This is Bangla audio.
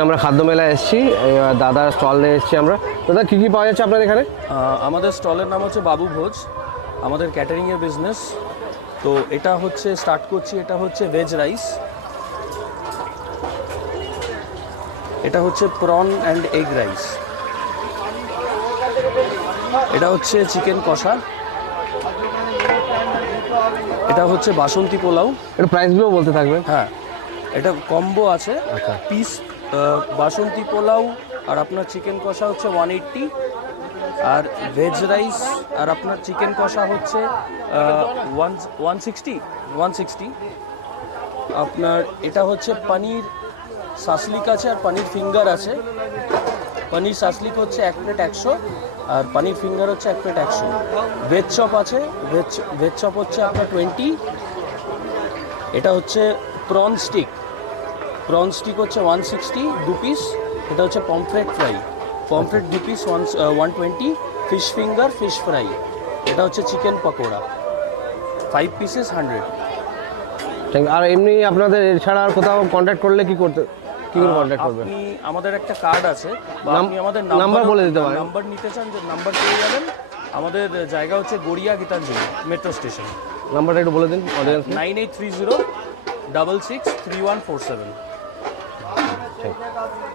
আমরা খাদ্য মেলায় এসেছি, দাদার স্টলে এসেছি আমরা। দাদা কী কী পাওয়া যাচ্ছে আপনার এখানে? আমাদের স্টলের নাম হচ্ছে বাবু ভোজ, আমাদের ক্যাটারিংয়ের বিজনেস। তো এটা হচ্ছে স্টার্ট করছি, এটা হচ্ছে ভেজ রাইস, এটা হচ্ছে প্রন অ্যান্ড এগ রাইস, এটা হচ্ছে চিকেন কষা, এটা হচ্ছে বাসন্তী পোলাও। এটা প্রাইসগুলো বলতে থাকবেন। হ্যাঁ, এটা কম্বো আছে, আচ্ছা। পিস বাসন্তী পোলাও আর আপনার চিকেন কষা হচ্ছে 180, আর ভেজ রাইস আর আপনার চিকেন কষা হচ্ছে 160। আপনার এটা হচ্ছে পনির সাসলিক আছে আর পনির ফিঙ্গার আছে। পনির সাসলিক হচ্ছে 1 প্লেট 100 আর পনির ফিঙ্গার হচ্ছে 1 প্লেট 100। ভেজ চপ আছে, ভেজ চপ হচ্ছে আপনার 20। এটা হচ্ছে প্রন স্টিক হচ্ছে 160 2 পিস। এটা হচ্ছে pomfret fry, pomfret 2 piece 120। Fish finger fish fry, এটা হচ্ছে চিকেন পকোড়া 5 পিসেস 100। আর এমনি আপনাদের এছাড়া আর কোথাও কন্ট্যাক্ট করলে কি করে কন্ট্যাক্ট করবেন? আপনি আমাদের একটা কার্ড আছে, বা আপনি আমাদের নাম্বার বলে দিতে পারেন। নাম্বার নিতে চান, যে নাম্বার পেয়ে যাবেন। আমাদের জায়গা হচ্ছে গড়িয়া গীতাঞ্জলি মেট্রো স্টেশন। নাম্বারটা একটু বলে দিন অডিয়েন্স। 9830 66 3147।